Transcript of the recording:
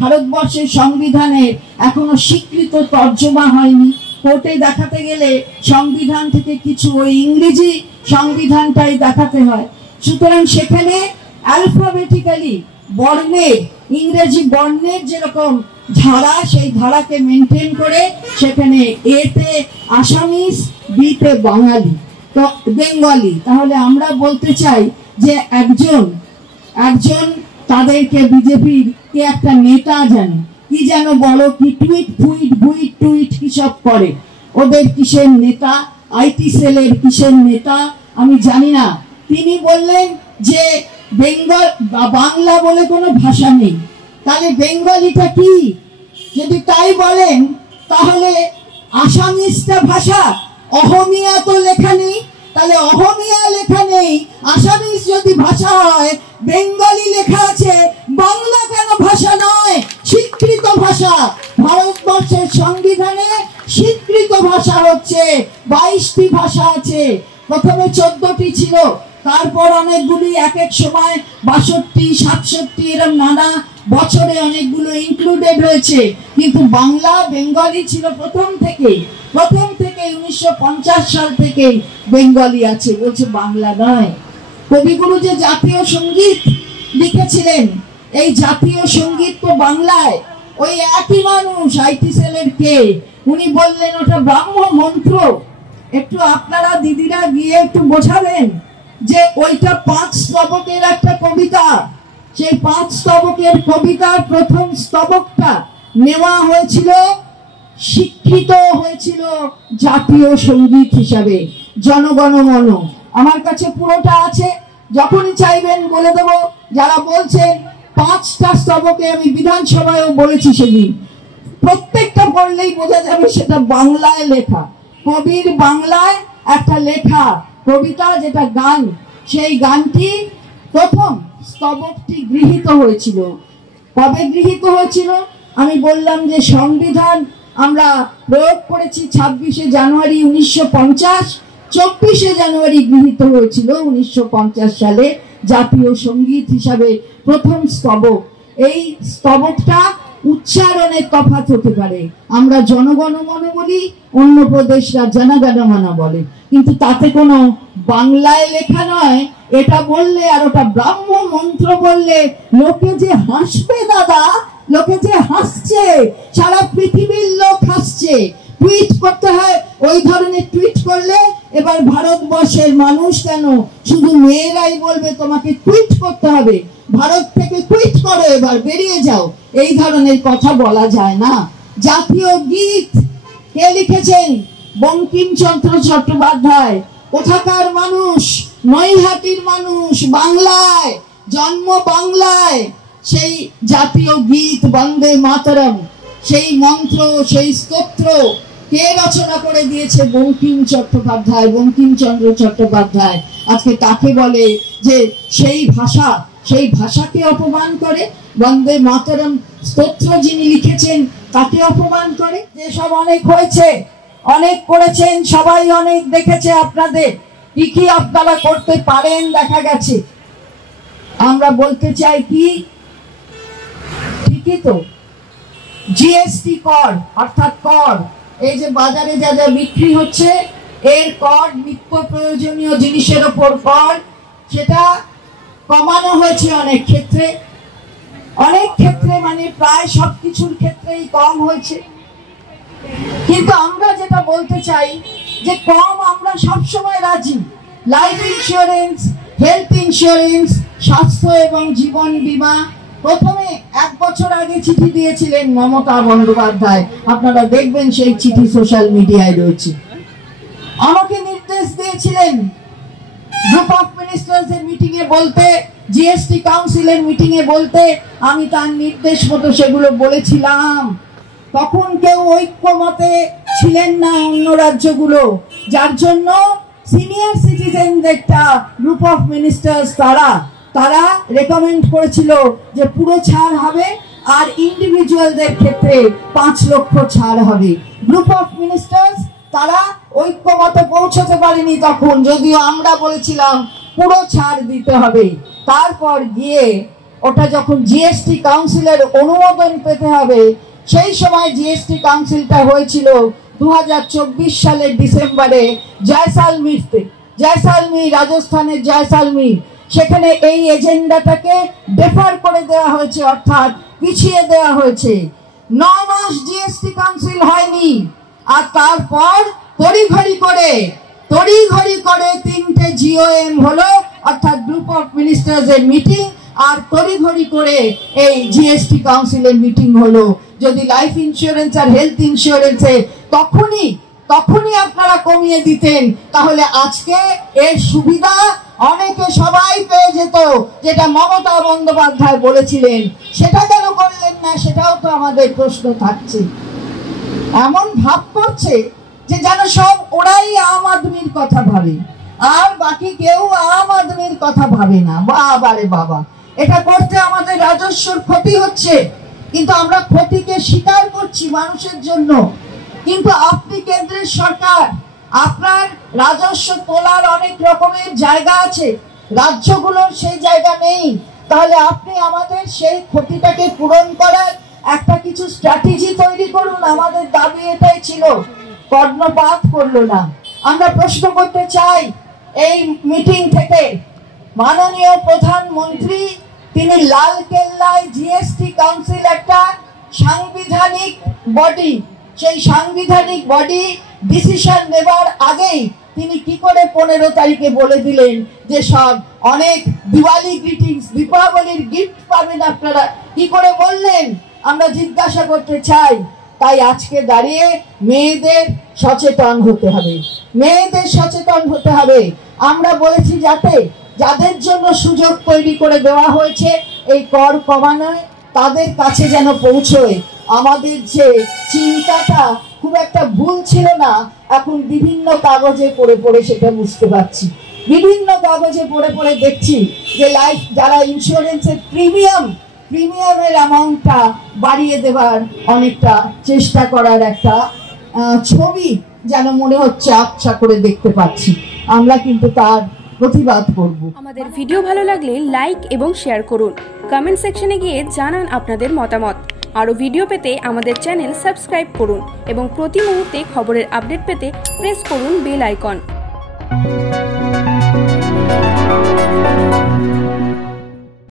ভারতবর্ষের সংবিধানের এখনো স্বীকৃত তর্জমা হয়নি। কোর্টে দেখাতে গেলে সংবিধান থেকে কিছু ওই ইংরেজি সংবিধানটাই দেখাতে হয়। সুতরাং সেখানে অ্যালফাবেটিক্যালি বর্ণের, ইংরেজি বর্ণের যেরকম ধারা, সেই ধারাকে মেনটেন করে সেখানে এতে আসামিস, বিতে বাঙালি, তো বেঙ্গলি। তাহলে আমরা বলতে চাই যে একজন তাদেরকে বিজেপির কে একটা নেতা জানে কি যেন বড় কি টুইট কি সব করে, ওদের কিসের নেতা, আইটি সেলের কিসের নেতা আমি জানি না। তিনি বললেন যে বাংলা বলে কোনো ভাষা নেই। তাহলে বেঙ্গলিটা কি? যদি তাই বলেন তাহলে আসামিসটা ভাষা, অহমিয়া তো লেখা নেই, তাহলে অহমিয়া লেখা নেই, আসামিস যদি ভাষা হয়, বেঙ্গলি লেখা আছে, বাংলা কেন ভাষা নয়? স্বীকৃত ভাষা, ভারতবর্ষের সংবিধানে স্বীকৃত ভাষা হচ্ছে 22টি ভাষা আছে। প্রথমে 14টি ছিল, তারপর অনেকগুলি এক এক সময় 62, 67 এরকম নানা বছরে অনেকগুলো ইনক্লুডেড হয়েছে, কিন্তু বাংলা বেঙ্গলি ছিল প্রথম থেকে 1950 সাল থেকে বেঙ্গলি আছে, বলছে বাংলা নয়। কবিগুরু যে জাতীয় সঙ্গীত লিখেছিলেন, এই জাতীয় সঙ্গীত তো বাংলায়, ওই একই মানুষ আইটি সেলের কে, উনি বললেন ওটা ব্রাহ্ম মন্ত্র। একটু আপনারা দিদিরা গিয়ে একটু বোঝাবেন যে ওইটা 5 স্তবকের একটা কবিতা, সেই 5 স্তবকের কবিতার প্রথম স্তবকটা নেওয়া হয়েছিল, স্বীকৃত হয়েছিল জাতীয় সঙ্গীত হিসাবে, জনগণ মন। আমার কাছে পুরোটা আছে, যখনই চাইবেন বলে দেবো। যারা বলছেন 5টা স্তবকে, আমি বিধানসভায়ও বলেছি সেদিন, প্রত্যেকটা পড়লেই বোঝা যাবে সেটা বাংলায় লেখা, কবির বাংলায় একটা লেখা কবিতা, যেটা গান। সেই গানটি প্রথম স্তবকটি গৃহীত হয়েছিল। কবে গৃহীত হয়েছিল? আমি বললাম যে সংবিধান আমরা প্রয়োগ করেছি 26শে জানুয়ারি 1950, 24শে জানুয়ারি গৃহীত হয়েছিল 1950 সালে জাতীয় সঙ্গীত হিসাবে প্রথম স্তবক। এই স্তবকটা উচ্চারণের তফাৎ হতে পারে, আমরা জনগণ মন বলি, অন্য প্রদেশরা জনগণমনা বলে, কিন্তু তাতে কোনো বাংলায় লেখা নয়। এটা বললে আর ওটা ব্রাহ্ম মন্ত্র বললে লোকে যে হাসবে দাদা, লোকে যে হাসছে, সারা পৃথিবীর লোক হাসছে। টুইট করতে হয়, ওই ধরনের টুইট করলে এবার ভারতবর্ষের মানুষ কেন শুধু মেয়েরাই বলবে তোমাকে টুইট করতে হবে, ভারত থেকে টুইট করো, এবার বেরিয়ে যাও, এই ধরনের কথা বলা যায় না। জাতীয় গীত কে লিখেছেন? বঙ্কিমচন্দ্র চট্টোপাধ্যায়। কোথাকার মানুষ? নৈহাটির মানুষ, বাংলায় জন্ম, বাংলায়। সেই জাতীয় গীত বন্দে মাতরম, সেই মন্ত্র, সেই স্তোত্র কে রচনা করে দিয়েছে? বঙ্কিমচন্দ্র চট্টোপাধ্যায়। আজকে তাকে বলে যে সেই ভাষাকে অপমান করে, বন্দে মাতরম স্তোত্র যিনি লিখেছেন তাকে অপমান করে। যে সব অনেক হয়েছে, অনেক করেছেন, সবাই অনেক দেখেছে আপনাদের, কি আপনারা করতে পারেন দেখা গেছে। আমরা বলতে চাই কি, ঠিকই তো, জিএসটি কর, অর্থাৎ কর, এই যে বাজারে যা যা বিক্রি হচ্ছে এর কর, নিত্য প্রয়োজনীয় জিনিসের উপর কর, সেটা কমানো হয়েছে অনেক ক্ষেত্রে, মানে প্রায় সবকিছুর ক্ষেত্রেই কম হয়েছে। কিন্তু আমরা যেটা বলতে চাই যে কম আমরা সবসময় রাজি। লাইফ ইন্স্যুরেন্স, হেলথ ইন্স্যুরেন্স, স্বাস্থ্য এবং জীবন বীমা প্রথমে 1 বছর আগে চিঠি দিয়েছিলেন মমতা বন্দ্যোপাধ্যায়, আপনারা দেখবেন সেই চিঠি সোশ্যাল মিডিয়ায় রয়েছে। আমাকে নির্দেশ দিয়েছিলেন গ্রুপ অফ মিনিস্টার্স এর মিটিং এ বলতে, জিএসটি কাউন্সিলের মিটিং এ বলতে, আমি তার নির্দেশ মতো সেগুলো বলেছিলাম। তখন কেউ ঐক্যমতে ছিলেন না অন্য রাজ্যগুলো, যার জন্য সিনিয়র সিটিজেনদেরটা গ্রুপ অফ মিনিস্টার্স তারা রেকমেন্ড করেছিল যে পুরো ছাড় হবে, আর ইন্ডিভিজুয়ালদের ক্ষেত্রে 5 লক্ষ ছাড় হবে। গ্রুপ অফ মিনিস্টার্স তারা ঐক্যমতে পৌঁছতে পারেনি তখন, যদিও আমরা বলেছিলাম পুরো ছাড় দিতে হবে। তারপর গিয়ে ওটা যখন জিএসটি কাউন্সিলের অনুমোদন পেতে হবে, সেই সময় জিএসটি কাউন্সিলটা হয়েছিল 2024 সালের ডিসেম্বরে জয়সালমীরতে, জয়সালমীর, রাজস্থানের জয়সালমীর। সেখানে এই এজেন্ডাটাকে ডেফার করে দেওয়া হয়েছে, অর্থাৎ পিছিয়ে দেওয়া হয়েছে। 9 মাস জিএসটি কাউন্সিল হয়নি, আর তারপর তড়িঘড়ি করে 3টে জিওএম হলো, অর্থাৎ গ্রুপ অফ মিনিস্টার্স এর মিটিং, আর তড়িঘড়ি করে এই জিএসটি কাউন্সিলের মিটিং হলো। যদি লাইফ ইন্স্যুরেন্স আর হেলথ ইন্স্যুরেন্সে তখনই আপনারা কমিয়ে দিতেন, তাহলে আজকে এর সুবিধা অনেকে সবাই পেয়ে যেত, যেটা মমতা বন্দ্যোপাধ্যায় বলেছিলেন। সেটা কেন করলেন না, সেটাও তো আমাদের প্রশ্ন থাকছে। এমন ভাব করছে যে যেন সব ওরাই আম আদমির কথা ভাবে, আর বাকি কেউ আম আদমির কথা ভাবে না। বাবা রে বাবা, এটা করতে আমাদের রাজস্বর ক্ষতি হচ্ছে, কিন্তু আমরা ক্ষতিকে স্বীকার করছি মানুষের জন্য। কিন্তু আপনি কেন্দ্রের সরকার, আপনার রাজস্ব তোলার অনেক রকমের জায়গা আছে, রাজ্যগুলোর সেই জায়গা নেই। তাহলে আপনি আমাদের সেই ক্ষতিটাকে পূরণ করার একটা কিছু স্ট্র্যাটেজি তৈরি করুন। আমাদের দাবি এটাই ছিল, কর্ণপাত করলো না। আমরা প্রশ্ন করতে চাই, এই মিটিং থেকে মাননীয় প্রধানমন্ত্রী তিনি লালকেল্লায়, জিএসটি কাউন্সিল একটা সাংবিধানিক বডি, সেই সাংবিধানিক বডি ডিসিশন নেবার আগেই তিনি কি করে 15 তারিখে বলে দিলেন যে সব অনেক দিওয়ালি গ্রিটিংস, দীপাবলির গিফট পাবেন আপনারা? কি করে বললেন আমরা জিজ্ঞাসা করতে চাই। তাই আজকে দাঁড়িয়ে মেয়েদের সচেতন হতে হবে, মেয়েদের সচেতন হতে হবে। আমরা বলেছি যাতে যাদের জন্য সুযোগ তৈরি করে দেওয়া হয়েছে এই কর কমানোয়, তাদের কাছে যেন পৌঁছয়। আমাদের যে চিন্তাটা খুব একটা ভুল ছিল না, এখন বিভিন্ন কাগজে পড়ে পড়ে সেটা বুঝতে পারছি। বিভিন্ন কাগজে পড়ে পড়ে দেখছি যে যারা ইন্স্যুরেন্সের প্রিমিয়ামের অ্যামাউন্টটা বাড়িয়ে দেবার অনেকটা চেষ্টা করার একটা ছবি যেন মনে হচ্ছে আবছা করে দেখতে পাচ্ছি। আমরা কিন্তু তার প্রতিবাদ করব। আমাদের ভিডিও ভালো লাগলে লাইক এবং শেয়ার করুন। কমেন্ট সেকশনে গিয়ে জানান আপনাদের মতামত। আরও ভিডিও পেতে আমাদের চ্যানেল সাবস্ক্রাইব করুন এবং প্রতি মুহূর্তে খবরের আপডেট পেতে প্রেস করুন বেল আইকন।